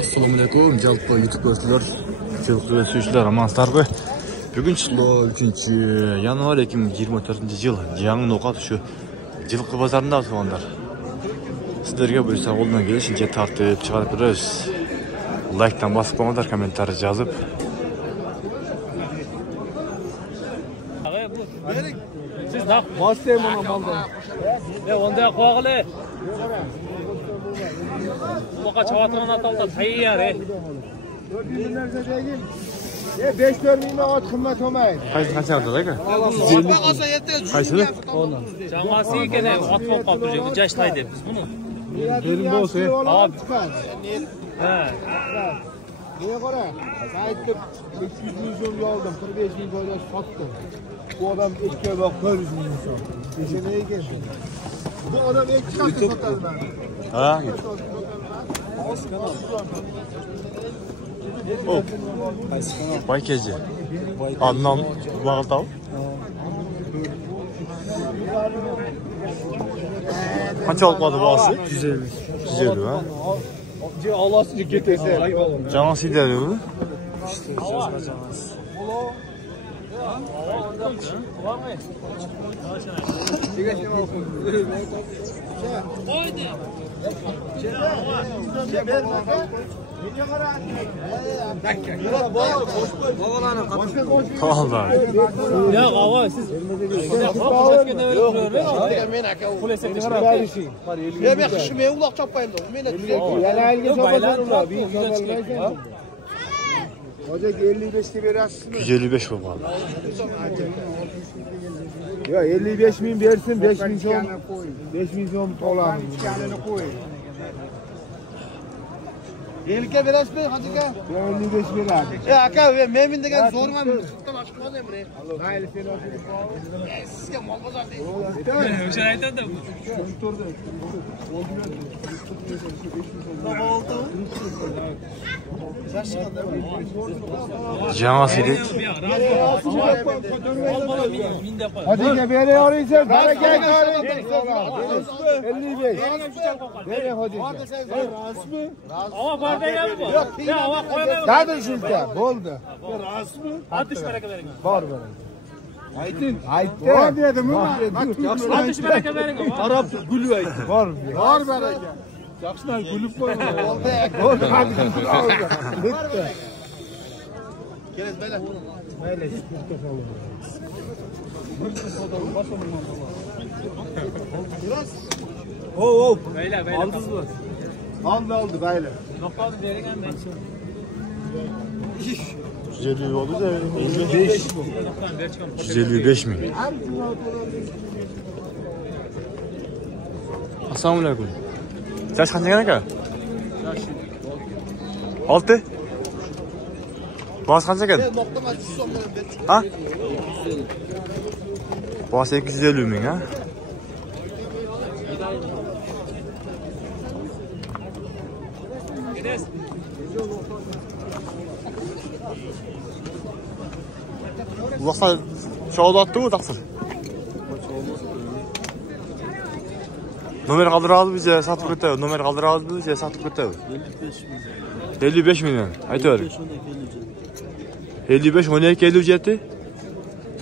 Assalomu alaykum, jalpa YouTube do'stlar, jalpa suyuvchilar, amansizlarmi? Bugun 3-yanvar 2024-yil. Yangi no'qat shu Jilqi bozorida o'tganlar. Sizlarga bu savoldan kelishincha tartib chiqarib beramiz. Like'dan bosib qo'yinglar, kommentariy yozib. Siz naq boshlayman mana balda. Onda qo'g'ili. Boqa chavatran atalda tayyor. 5-4 mingdan ot qimmat olmaydi. Qancha oldi aka? Qaysi? Jamoasi ekan, ot bo'lib qolib turibdi. Jashlaydi biz buni. Benim bo'lsa. Ha. Nega qara? Saytga 300 ming so'mga oldim, 45 ming foyda sotdim. Bu odam 2 bak 400 ming so'm. Nega ekan? Bu odam 2 qatda sotadi mana. Ha? Oh. Boy kezi. Adnan Bağıltav. Qancha olqadi bosi? 150. 150 ha. Allah sizi ketese. Canı sideri mi? Kaldı. Ya hava siz. Ya ben kışımaya ulak çapayım da. Hoca 55'te verasın mı? 155 bu valla. Ya 55 bin versin 5 bin son. 5 bin son olan. Elke veras mı hadi gel. 55 veras. Ya aka memin de gel zorma mı? Tuttum açmaz emre. Hayır sen otur. Sizge mal bazar değil. O'sha aytadi. Canı sideri. Hadi gel beni arayacağım. Bana gel gel. 55. Nereye hadi? Rasmi. Hava barda ya bu. Ya hava koyamam. Zaten sizde. Boldu. Rasmi. 60 bereket verin. Var var. Aytın. Aytın. Var dedim mi? 60 bereket verin. Arap gülü aytın. Var. Var bereket. Yaxşıdan gülüp koyma. Oldu. Hadi. Bitti. Gelin böyle. Böyle sıkıntı falan. Biraz. Oh. Beyler. Aldınız mı? Aldı böyle. Noktalı verin hem ben. 150 oldu da 55. 155 mi? Assalomu alaykum. Yaş qancha aka? 6. Boz qancha ekan? Ha? Boz 250 ming ha? Bu vaqtda savdotdi-ku taqsir. Nomer qoldiramiz bizga sotib ketamiz. Nomer qoldiramiz bizga sotib ketamiz. 55 milyon. Aytaver. 55 12 57.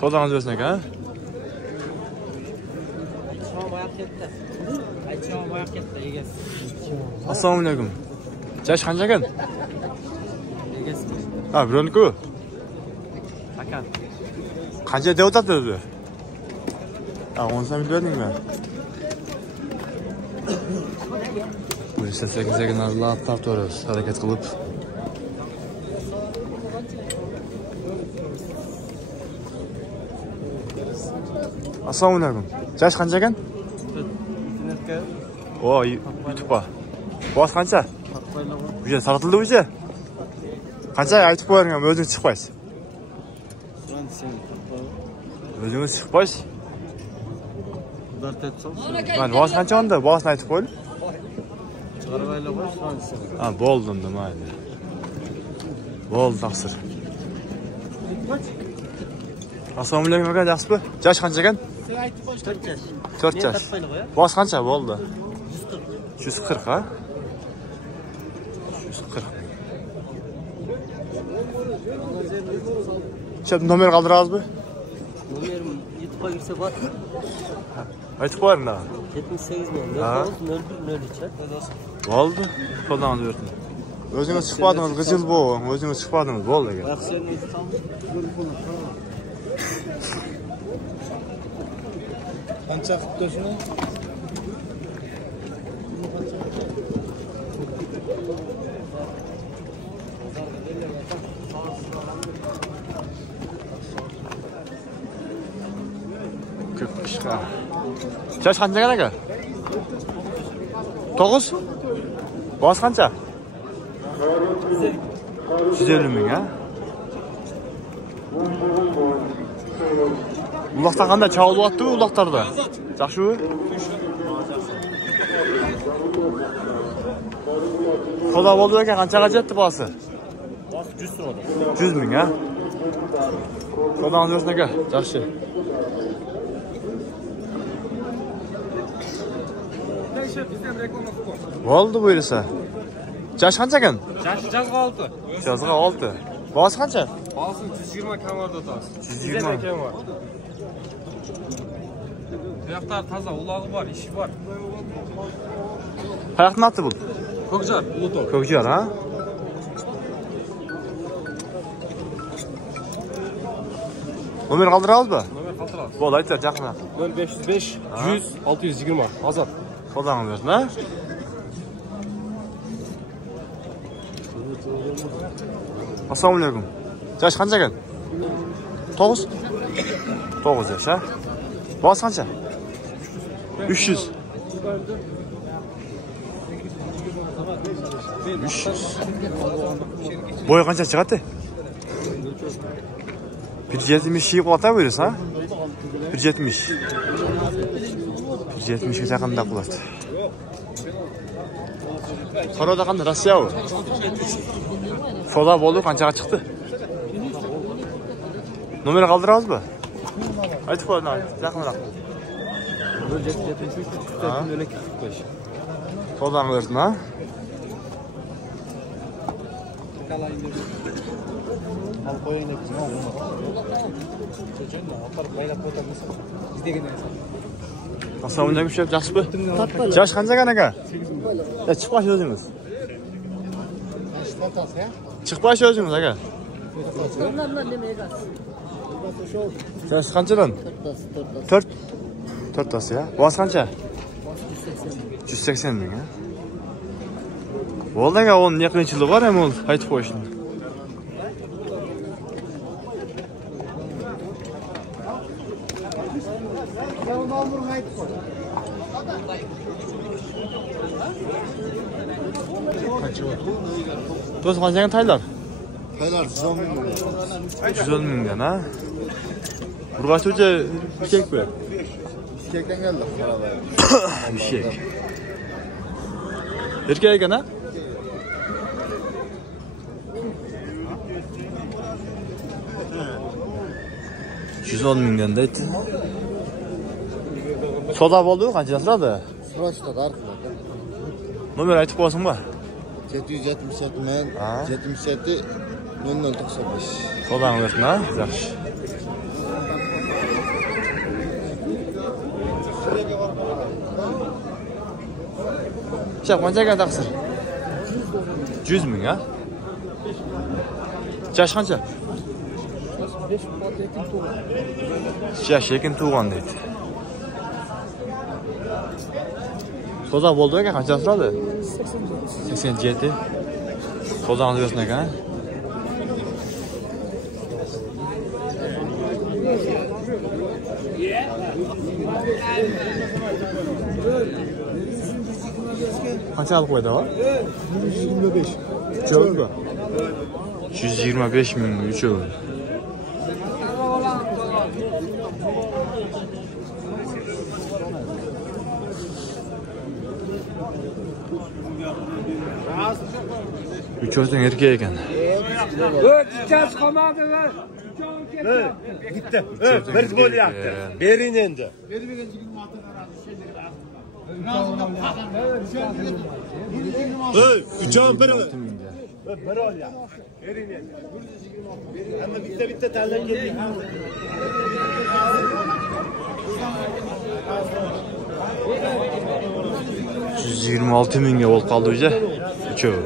Savdangiz bo'lsin aka. Assalomu alaykum. Yash qancha ekan? Ha, bironku. Akan. Qancha deb o'tadi o'zi? Ha, 10 so'm berdingmi? Bu esa sekin-sekinlab tortamiz, harakat qilib. Assalomu alaykum. Yash qancha ekan? O, YouTube'ga. Boz qancha? Bu yer sartildi o'zi. Qancha aytib qo'ying, o'zing chiqmaysiz. O'zingiz chiqmaysiz. Mana boz qancha onda? Bosni aytib qo'ying. Chiqarib qo'yish qancha? Ha, bo'ldim mayli. Bo'ldi taqsir. Assalomu alaykum aka, yaxshimi? Yash qancha ekan? 4 yaş. 4 yaş. Boz qancha bo'ldi? 140 ha? 140 ming. Şimdi nomer kaldırağız mı? Numarim YouTube'a girse var. Aytıp var mı? 78 mi? 0103. Oldu. Koldan öğretin. Özünüz çıkmadınız, kızıl bu. Özünüz çıkmadınız, bol da gel. Qancha qilibdi shuni? Köpüşka. Yaş qancha ekan aka? 9? Boz qancha? 150 ming, ha? Uloqda qanday chaqılyapti bu uloqlarda? Yaxshimi? Xudo bo'ldi ekan, qanchaga jetdi bosi? Bosi 100 so'radi. 100 ming, ha? Xudoning bersin aka, yaxshi. Bo'ldi bu yersa. Yaş qancha ekan? Jazga 6. Jazga 6. Bosi qancha? Bosi 120 kamarda o'tasiz. 120 ekan bor. Buyoqlar toza, ulog'i bor, ishi bor. Qayoqdan atdi bu? Ko'kjar, Ulutog. Ko'kjar, ha? Nomer qoldiramiz-mi? Nomer qoldiramiz. Bo'ldi, aytlar, yaqin. 0505 100 620. Azat. Xudoning bersin, ha? Assalomu alaykum. Yaş qancha ekan? 9? 9 yaş, ha? Boz qancha? 300. 300. Boy qancha chiqadi? 170 yeyib qolata berasiz, ha? 170. 170 ga yaqinda qoladi. Qaroda qanday Rossiya bu? Soda bo'ldi, qanchaga chiqdi? Nomer qoldiramizmi? Aytib qo'ying, yaqinroq. 0773 45. Sodan versin, ha? Al qo'ying deb nima u? Assalomu alaykum, shef, yaxshimi? Yosh qancha ekan aka? Ya chiqmash o'zingiz. Chiqmash o'zingiz aka. Yosh qanchadan? 4. 4tasi, ya. Boz qancha? 180 ming, ha? Bo'ldi aka, onun yaqinchiligi bor ham ol, aytib qo'yishni. Do'st qanchaga taylar? Taylar 110 mingdan, ha? Urg'achuvchi ishekmi? Ishekdan keldi. Ishek. Erkak ekan, ha? $110 mingdan deydi. Soda bo'ldi, qancha turadi? So'rashdi, arqida. Nomer aytib qo'yasizmi? 777 men 77 0095. Sodani bersin, ha? Yaxshi. Chap, qancha ekan taqsir? 100 ming, ha? Yash qancha? 5 yash ekin tug'an deydi. Soda bo'ldi ekan, qancha turadi? 87. Sodani bersin ekan. Qancha olib qo'ydi, va? 125. Cho'lmi? 125 ming uchovi. Uchovdan erkak ekan. Ikkasi qolmadi. Bitti. Bir bo'lyapti. Bering endi. Üçan bir. 26 mingga. Bir ol ya. Ama bitta tanlab keldik. 126 mingga bo'lib qoldi o'zi. Uchovi.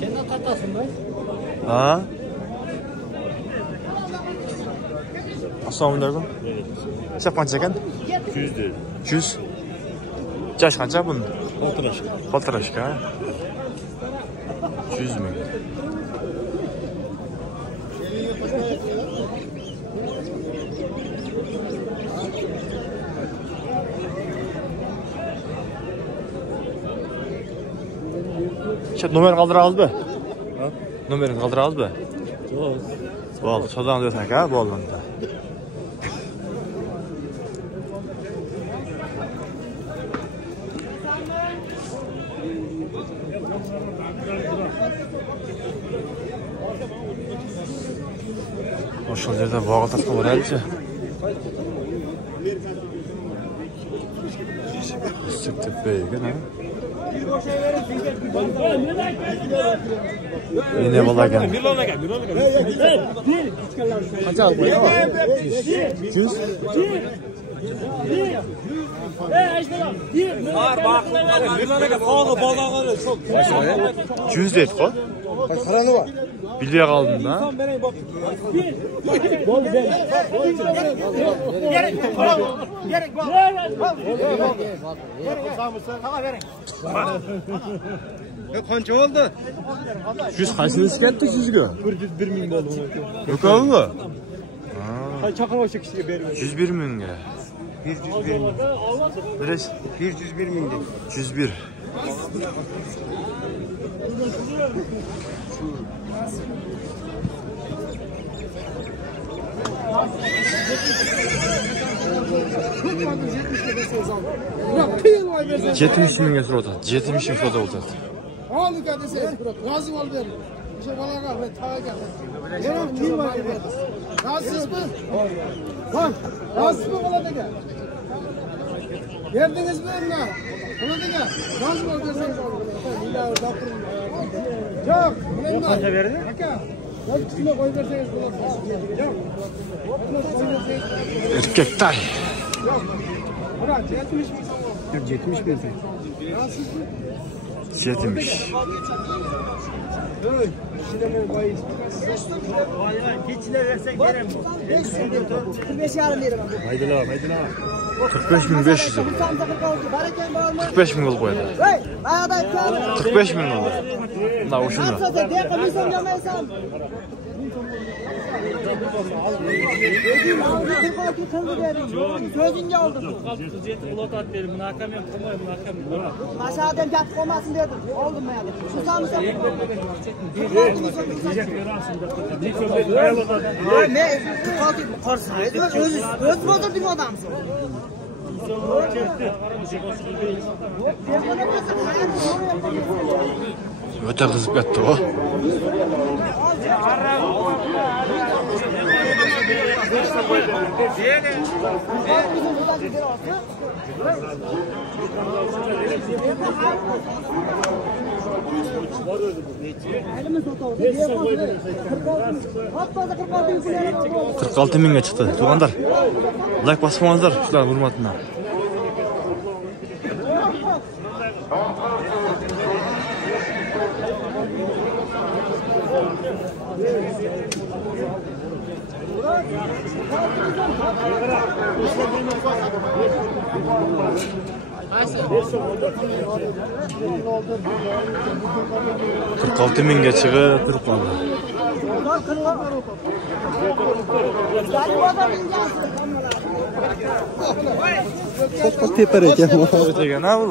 Senden katasın mı? Ha? Assalomu alaykum. Chap qancha ekan? 200 dedi. 100. Yosh qancha buni? Xotirashga. Xotirashga. 100 ming. Chap nomer qoldiramizmi? Ha? Nomerini qoldiramizmi? Yo'q. Bo'ldi, sodam desang aka, bo'ldi unda. O'sha yerda bog'i tasqa boraylik-chi. Siktepe ekan, ha? Yine bola ekan. Qancha olib qo'ydi? 100. Cüz deydi-ku. Qarani bor. Bilmey qoldim da. Qancha oldi? 100 qaysini ketdi 100 ga? 101 ming bo'ldi. Yo'qmi? Chaqirib o'sha kishiga berib. 101 mingga. 101 ming. Bileş 101 ming dedi. 101. Yetmiş mingga so'radi. 70 ming so'rada o'tadi. Oldu kardeşim. Razı ol verin. İşte bana kal ve tağa gel. Yalan kim var? Razısız mı? Bak. Razısız mı bana da gel. Geldiniz mi önüne? Bana da gel. Razı ol derseniz olur. İlahi kaptırın. Yok. Bilen de. Kaça verdin? Haka. Ya üstüne koy derseniz olur. Yok. Erkekler. Yok. Bırak 70 mi? 70 versin. Razısız mı? 70. Evet. Şilemeyi bayız. Keçiler versen gerek mi? 45 yarım verim. Haydilar. 45.500 euro. 45 ming olib qo'yadi. Hey, bayağıda kârı. 45 ming oldu. Bunda o'shuni. Atsada deqa misol yamaysan. Sözünge oldu. 37 blok at verin. Bunu hakam yok. Bunu hakam yok. Aşağıdan kat olmasın dedim. Oldu mu yani? Şu samsa. Ne? Korsaydı öz modurdun adamsın. O'ta qizib ketdi o. Qirq olti mingga chiqdi. Tug'anlar. Like bosmangizlar shular hurmatidan. Qirq olti mingga chiqib turib qoldi. Çok teper ekan. O'tagan ha bu.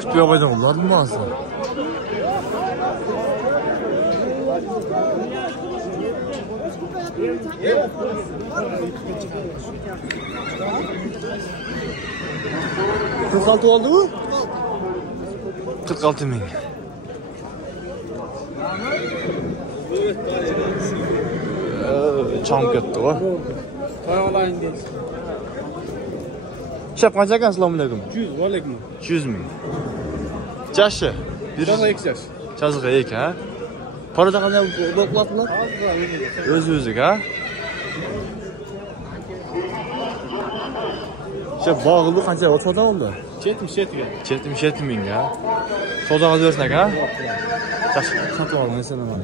Kutluya qo'ydim ular bilmasın. %46 oldu mu? 46 ming. Çam ketdi o. Olayın deysiz. Şap qancha ekan? Assalomu alaykum. 100, alaykum. 200 ming. Yaşı? Bana 2 yaş. Жазығы екі, ha? Parada қандай болып қылатынлар? Өз-өзік, ha? Бағылы қанша отфада oldu? 77 ming, ha? Sodaға берсін, ha? Жақсы, сатып алың, есен аман.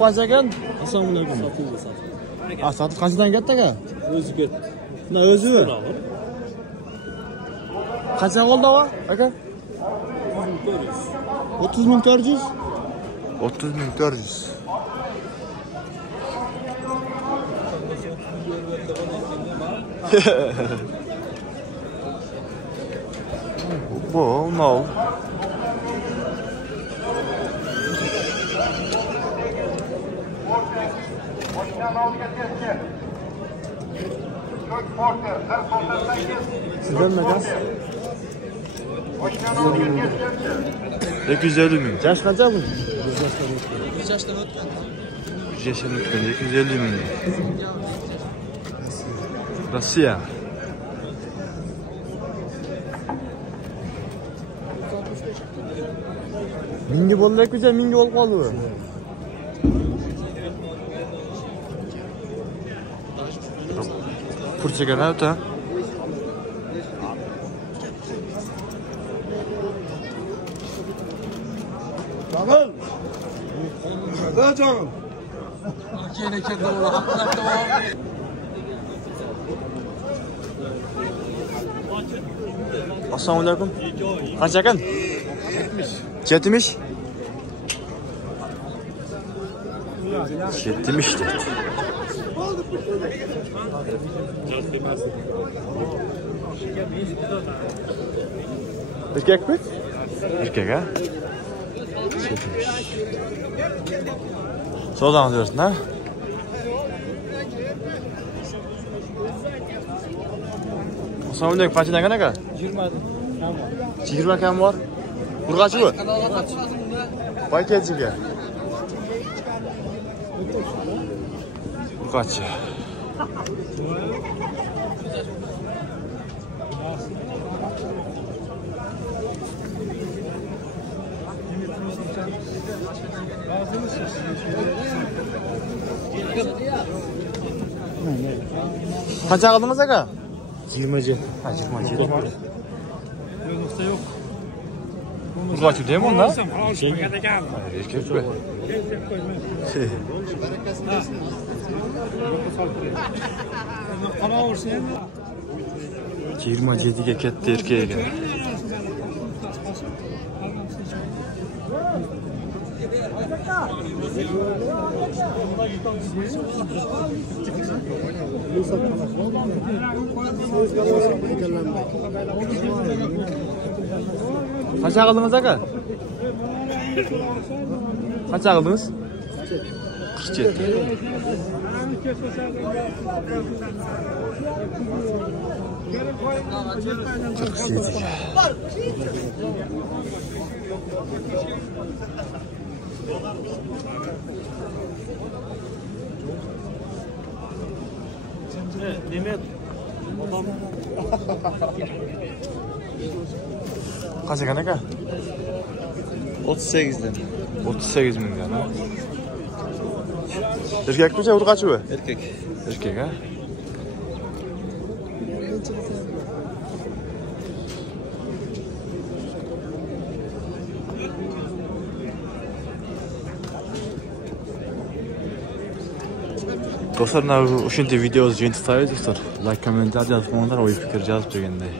Қанша екен? Ассалаумағалейкум. Satıb qanchadan ketdi aka? O'zi ketdi. Buna o'zi. Qancha oldi o, aka? 30.400. 30.400. Bu, no. Sizden mi gaz? 250 ming. Yaş qancha bu? 100 yaşdan o'tgan. 100 yaşdan o'tgan 250 ming. Rossiya. Mingi bo'ldi ko'cha, mingi olib qoldi bu. Kurçagan o'ta. Tamam. Da canım. Yine kendi ola haklarda var. Assalomu alaykum. Qancha ekan? 70. 70 dedi. Erkek mi? Erkek, ha? 70. Sodan diyorsun, ha? Assalomu alaykum. Qanchadan ekan aka? 20 kam bor. Urg'achi bu? Paketiga. Urg'achi. Qancha qildingiz aka? 27. Ha, 27. Yo'qsa yo'q. Urg'achi deymi unda? Erkek bu. Qaraversin endi. 27 ga ketdi erkek ekan. Qancha qildingiz aka? Qancha qildingiz? 47. Demet. Qancha ekan aka? 38 dan. 38 mingdan, ha? Erkakmi, urg'achi bu? Erkek. Erkek, ha? Dostlar, o'shanda videomizni jo'natib qo'ydik, dostlar. Like, kommentar yozib qo'yinglar, o'y fikr yozib qo'yganday.